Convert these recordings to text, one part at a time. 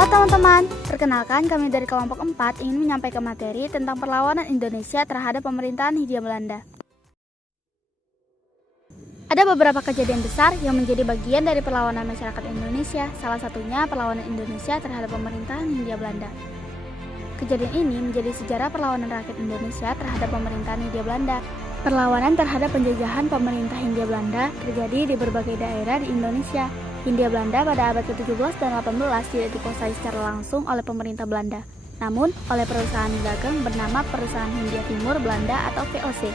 Halo teman-teman, perkenalkan kami dari kelompok 4 ingin menyampaikan materi tentang perlawanan Indonesia terhadap pemerintahan Hindia Belanda. Ada beberapa kejadian besar yang menjadi bagian dari perlawanan masyarakat Indonesia, salah satunya perlawanan Indonesia terhadap pemerintahan Hindia Belanda. Kejadian ini menjadi sejarah perlawanan rakyat Indonesia terhadap pemerintahan Hindia Belanda. Perlawanan terhadap penjajahan pemerintah Hindia Belanda terjadi di berbagai daerah di Indonesia. Hindia Belanda pada abad ke-17 dan 18 tidak dikuasai secara langsung oleh pemerintah Belanda, namun oleh perusahaan dagang bernama Perusahaan Hindia Timur Belanda atau VOC.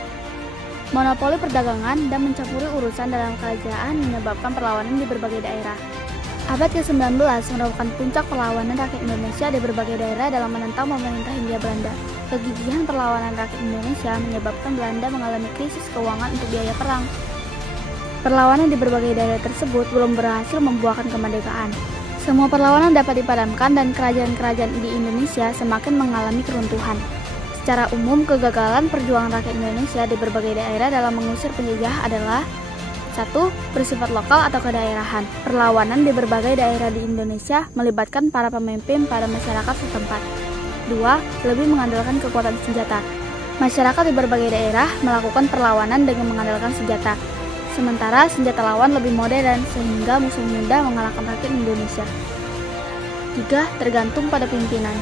Monopoli perdagangan dan mencampuri urusan dalam kerajaan menyebabkan perlawanan di berbagai daerah. Abad ke-19 merupakan puncak perlawanan rakyat Indonesia di berbagai daerah dalam menentang pemerintah Hindia Belanda. Kegigihan perlawanan rakyat Indonesia menyebabkan Belanda mengalami krisis keuangan untuk biaya perang. Perlawanan di berbagai daerah tersebut belum berhasil membuahkan kemerdekaan. Semua perlawanan dapat dipadamkan dan kerajaan-kerajaan di Indonesia semakin mengalami keruntuhan. Secara umum, kegagalan perjuangan rakyat Indonesia di berbagai daerah dalam mengusir penjajah adalah 1. Bersifat lokal atau kedaerahan. Perlawanan di berbagai daerah di Indonesia melibatkan para pemimpin pada masyarakat setempat. 2. Lebih mengandalkan kekuatan senjata. Masyarakat di berbagai daerah melakukan perlawanan dengan mengandalkan senjata. Sementara senjata lawan lebih modern sehingga musuh mudah mengalahkan rakyat Indonesia. 3. Tergantung pada pimpinan.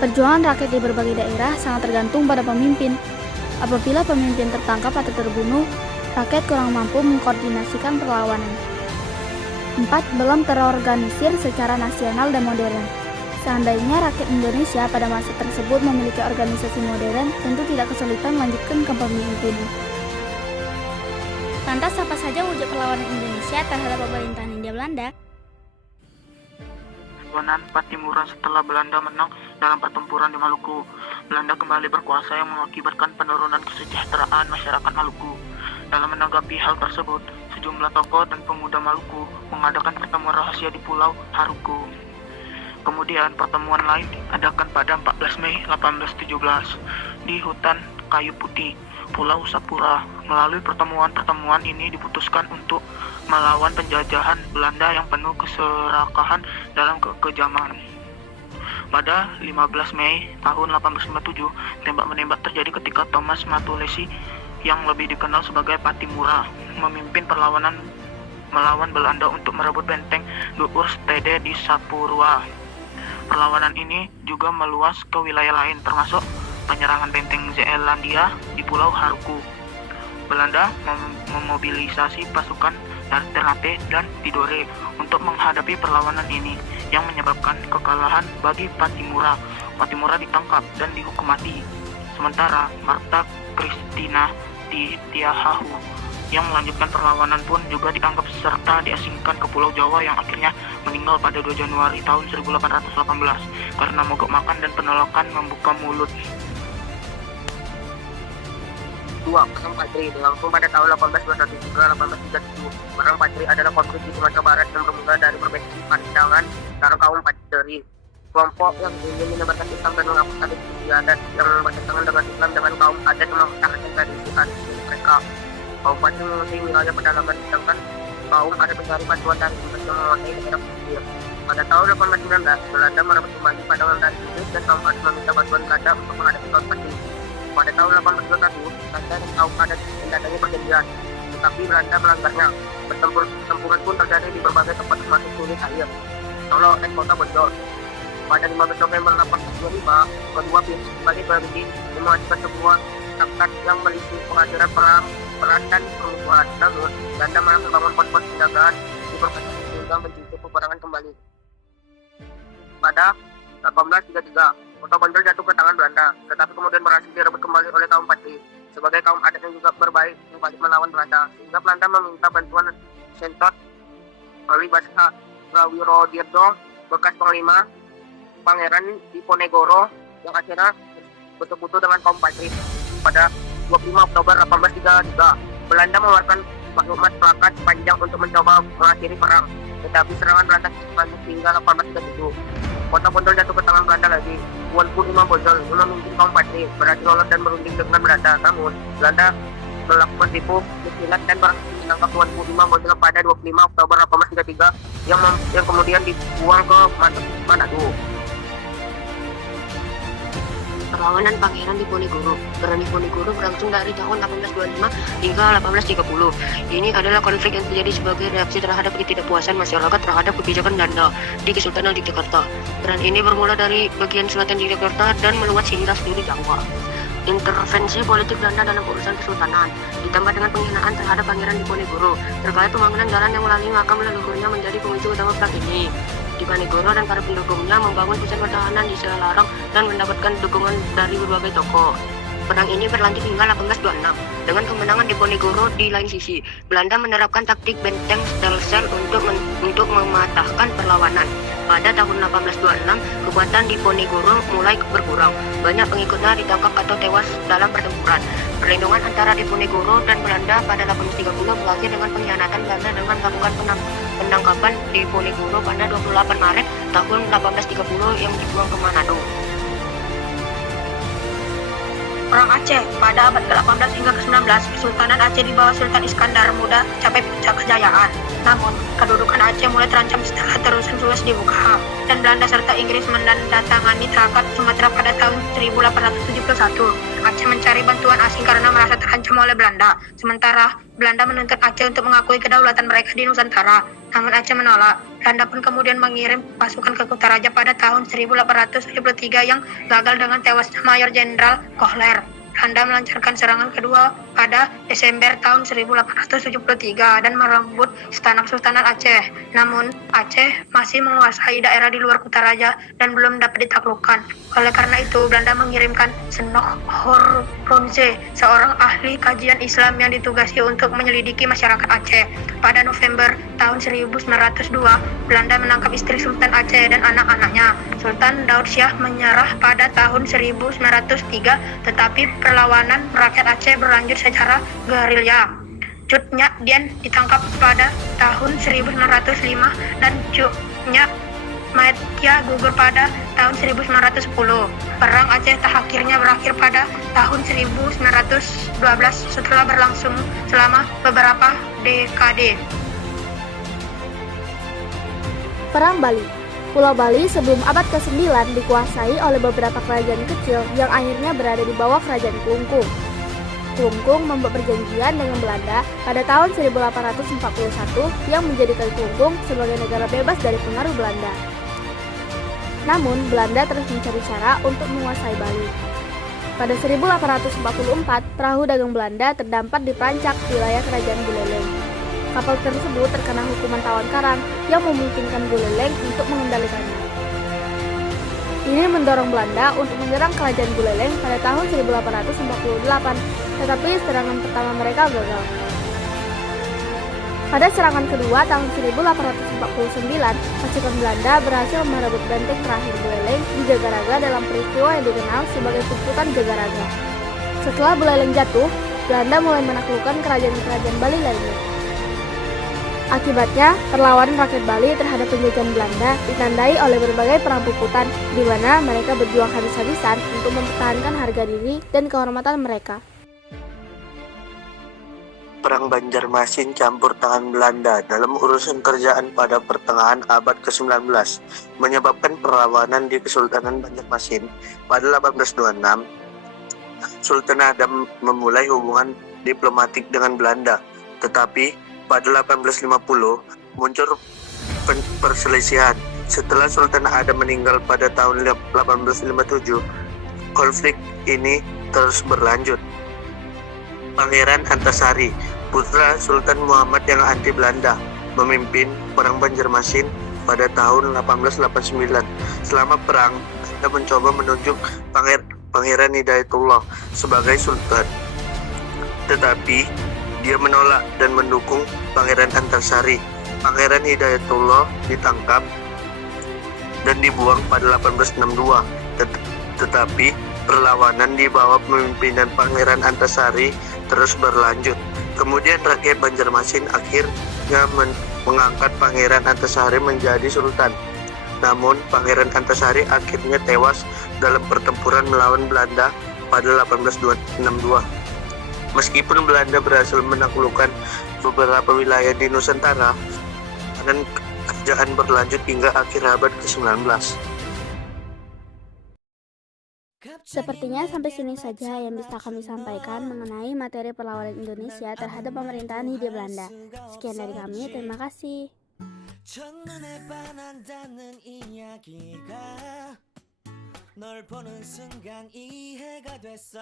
Perjuangan rakyat di berbagai daerah sangat tergantung pada pemimpin. Apabila pemimpin tertangkap atau terbunuh, rakyat kurang mampu mengkoordinasikan perlawanan. 4. Belum terorganisir secara nasional dan modern. Seandainya rakyat Indonesia pada masa tersebut memiliki organisasi modern, tentu tidak kesulitan melanjutkan kepemimpinan. Lantas apa saja wujud perlawanan Indonesia terhadap pemerintahan Hindia Belanda? Perlawanan Patimuran setelah Belanda menang dalam pertempuran di Maluku. Belanda kembali berkuasa yang mengakibatkan penurunan kesejahteraan masyarakat Maluku. Dalam menanggapi hal tersebut, sejumlah tokoh dan pemuda Maluku mengadakan pertemuan rahasia di Pulau Haruku. Kemudian pertemuan lain diadakan pada 14 Mei 1817 di hutan Kayu Putih, Pulau Sapura. Melalui pertemuan-pertemuan ini diputuskan untuk melawan penjajahan Belanda yang penuh keserakahan dalam kekejaman. Pada 15 Mei tahun 1857, tembak-menembak terjadi ketika Thomas Matulesi yang lebih dikenal sebagai Patimura memimpin perlawanan melawan Belanda untuk merebut benteng Duurstede di Sapura. Perlawanan ini juga meluas ke wilayah lain termasuk penyerangan benteng Zeelandia di Pulau Haruku. Belanda memobilisasi pasukan dari Ternate dan Tidore untuk menghadapi perlawanan ini yang menyebabkan kekalahan bagi Patimura. Patimura ditangkap dan dihukum mati. Sementara Marta Christina di Tiahahu yang melanjutkan perlawanan pun juga dianggap serta diasingkan ke Pulau Jawa yang akhirnya meninggal pada 2 Januari tahun 1818 karena mogok makan dan penolakan membuka mulut. 2. Perang Patri berlangsung pada tahun 1821 hingga 1837. Perang Patri adalah konflik di Sumatera Barat yang bermula dari perbedaan pandangan antara kaum Patri. Kelompok yang ingin menyebarkan Islam dan menghapus tradisi adat yang bertentangan dengan Islam dengan kaum adat yang mempertahankan tradisi mereka. Kaum Patri menguasai wilayah pedalaman, sedangkan kaum adat mencari bantuan dari Inggris yang menguasai daerah pesisir. Pada tahun 1819, Belanda merebut kembali pandangan dari Inggris dan kaum adat meminta bantuan Belanda untuk menghadapi kaum Patri. Pada tahun 1821, Belanda dan kaum adat mendatangi perjanjian, tetapi Belanda melanggarnya. Pertempuran pun terjadi di berbagai tempat termasuk sulit air, Solo dan kota Bojong. Pada 15 November 1825, kedua pihak kembali berunding mengajukan sebuah traktat yang berisi pengaturan peran dan permusuhan. Namun, Belanda malah membangun pos-pos penjagaan di perbatasan sehingga mencicil peperangan kembali. Pada 1833, Kota Bonjol jatuh ke tangan Belanda, tetapi kemudian berhasil direbut kembali oleh kaum Patri. Sebagai kaum adat yang juga berbaik kembali melawan Belanda, sehingga Belanda meminta bantuan Sentot Palibasa Prawirodirdo, bekas panglima Pangeran Diponegoro, yang akhirnya bersekutu dengan kaum Patri. Pada 25 Oktober 1833, Belanda mengeluarkan maklumat plakat panjang untuk mencoba mengakhiri perang, tetapi serangan Belanda lanjut hingga 1837. Kota Bonjol jatuh ke tangan Belanda lagi. Tuanku Imam Bonjol, memimpin kaum Patri, berhasil lolos dan berunding dengan Belanda. Namun, Belanda melakukan tipu musilat dan barang bukti ditangkap Tuan Budiman Model pada 25 Oktober 1833 yang kemudian dibuang ke Manado. Perlawanan Pangeran Diponegoro. Perang Diponegoro berlangsung dari tahun 1825 hingga 1830. Ini adalah konflik yang terjadi sebagai reaksi terhadap ketidakpuasan masyarakat terhadap kebijakan Belanda di Kesultanan Yogyakarta. Perang ini bermula dari bagian selatan Yogyakarta dan meluas hingga seluruh Jawa. Intervensi politik Belanda dalam urusan kesultanan, ditambah dengan penghinaan terhadap Pangeran Diponegoro terkait pembangunan jalan yang melalui makam leluhurnya menjadi pemicu utama perang ini. Diponegoro dan para pendukungnya membangun pusat pertahanan di Selarang dan mendapatkan dukungan dari berbagai tokoh. Perang ini berlanjut hingga 1826. Dengan kemenangan Diponegoro di lain sisi, Belanda menerapkan taktik benteng Stelsel untuk mematahkan perlawanan. Pada tahun 1826, kekuatan Diponegoro mulai berkurang. Banyak pengikutnya ditangkap atau tewas dalam pertempuran. Perlindungan antara Diponegoro dan Belanda pada 1830 berakhir dengan pengkhianatan Belanda dengan melakukan penangkapan Diponegoro pada 28 Maret tahun 1830 yang dibuang ke Manado. Perang Aceh pada abad ke-18 hingga ke-19, Kesultanan Aceh di bawah Sultan Iskandar Muda capai puncak kejayaan. Namun, kedudukan Aceh mulai terancam setelah terusan Suez dibuka dan Belanda serta Inggris menandatangani Traktat Sumatera pada tahun 1871. Aceh mencari bantuan asing karena merasa terancam oleh Belanda. Sementara Belanda menuntut Aceh untuk mengakui kedaulatan mereka di Nusantara. Namun Aceh menolak. Belanda pun kemudian mengirim pasukan ke Kutaraja pada tahun 1873 yang gagal dengan tewasnya Mayor Jenderal Kohler. Belanda melancarkan serangan kedua pada Desember tahun 1873 dan merebut istana Kesultanan Aceh. Namun, Aceh masih menguasai daerah di luar Kutaraja dan belum dapat ditaklukkan. Oleh karena itu, Belanda mengirimkan Senoch Horronze, seorang ahli kajian Islam yang ditugasi untuk menyelidiki masyarakat Aceh. Pada November tahun 1902, Belanda menangkap istri Sultan Aceh dan anak-anaknya. Sultan Daud Syah menyerah pada tahun 1903, tetapi perlawanan rakyat Aceh berlanjut secara gerilya. Cut Nyak Dien ditangkap pada tahun 1905 dan Cut Nyak Maetya gugur pada tahun 1910. Perang Aceh akhirnya berakhir pada tahun 1912 setelah berlangsung selama beberapa dekade. Perang Bali. Pulau Bali sebelum abad ke-9 dikuasai oleh beberapa kerajaan kecil yang akhirnya berada di bawah kerajaan Kelungkung. Kelungkung membuat perjanjian dengan Belanda pada tahun 1841 yang menjadikan Kelungkung sebagai negara bebas dari pengaruh Belanda. Namun, Belanda terus mencari cara untuk menguasai Bali. Pada 1844, perahu dagang Belanda terdampar di Perancak, wilayah kerajaan Buleleng. Kapal tersebut terkena hukuman tawan karang yang memungkinkan Buleleng untuk mengendalikannya. Ini mendorong Belanda untuk menyerang kerajaan Buleleng pada tahun 1848, tetapi serangan pertama mereka gagal. Pada serangan kedua tahun 1849, pasukan Belanda berhasil merebut benteng terakhir Buleleng di Jagaraga dalam peristiwa yang dikenal sebagai Tumpukan Jagaraga. Setelah Buleleng jatuh, Belanda mulai menaklukkan kerajaan-kerajaan Bali lainnya. Akibatnya, perlawanan rakyat Bali terhadap penjajahan Belanda ditandai oleh berbagai perang puputan, di mana mereka berjuang habis-habisan untuk mempertahankan harga diri dan kehormatan mereka. Perang Banjarmasin campur tangan Belanda dalam urusan kerajaan pada pertengahan abad ke-19 menyebabkan perlawanan di Kesultanan Banjarmasin. Pada 1826, Sultan Adam memulai hubungan diplomatik dengan Belanda, tetapi pada 1850 muncul perselisihan. Setelah Sultan Adam meninggal pada tahun 1857, konflik ini terus berlanjut. Pangeran Antasari, putra Sultan Muhammad yang anti Belanda, memimpin Perang Banjarmasin pada tahun 1889. Selama perang, Belanda mencoba menunjuk Pangeran Hidayatullah sebagai sultan, tetapi dia menolak dan mendukung Pangeran Antasari. Pangeran Hidayatullah ditangkap dan dibuang pada 1862. Tetapi perlawanan di bawah pemimpinan Pangeran Antasari terus berlanjut. Kemudian rakyat Banjarmasin akhirnya mengangkat Pangeran Antasari menjadi sultan. Namun Pangeran Antasari akhirnya tewas dalam pertempuran melawan Belanda pada 1862. Meskipun Belanda berhasil menaklukkan beberapa wilayah di Nusantara, dan kerajaan berlanjut hingga akhir abad ke-19. Sepertinya sampai sini saja yang bisa kami sampaikan mengenai materi perlawanan Indonesia terhadap pemerintahan Hindia Belanda. Sekian dari kami, terima kasih. 첫눈에 반한다는 이야기가 널 보는 순간 이해가 됐어.